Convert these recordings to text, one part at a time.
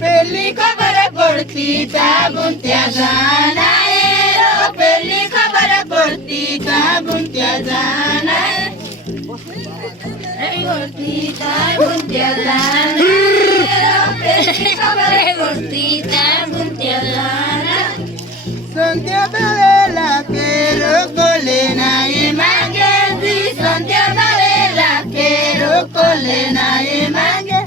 పెళ్లి ఖబర కొడుతీ తాగుంత్య జానాయే రో పెళ్లి ఖబర కొడుతీ తాగుంత్య జానాయే కొడుతీ తాగుంత్య జానాయే రో పెళ్లి ఖబర కొడుతీ తాగుంత్య జానాయే সন্ধ্যা বেলা কেরো কোলে নাই মাগে দি সন্ধ্যা বেলা কেরো কোলে নাই মাগে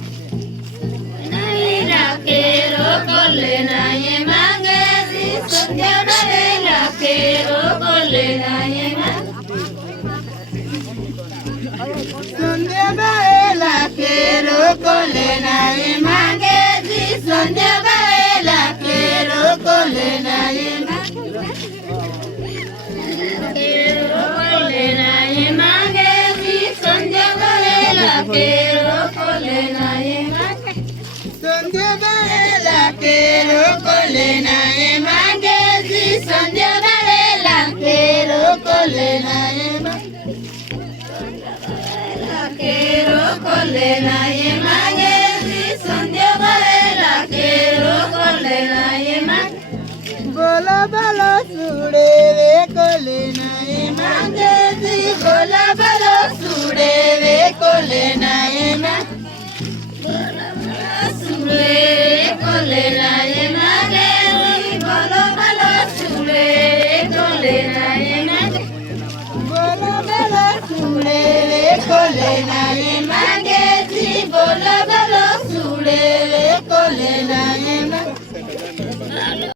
কেরো কোলে নাই মাগে দি সন্ধ্যা বেলা কেরো কোলে নাই সন্ধ্যা বেলা কেরো কোলে নাই মাগে দি সন্ধ্যা বেলা কেরো কোলে নাই সন্ধ্যা বেলা কেরো কোলে নাই মাগে জি সন্ধ্যা বেলা কেরো কোলে নাই কেরো কোলে নাই মাগে জি সন্ধ্যা বেলা কেরো কোলে নাই বলা বলো সুড়ে রে কোলে নাই মাগে জি বলা বলো সুড়ে রে কোলে নাই কোলে নাই মাগে বলো বলো সুরে কোলে নাই বলো বলো সুরে কোলে নাই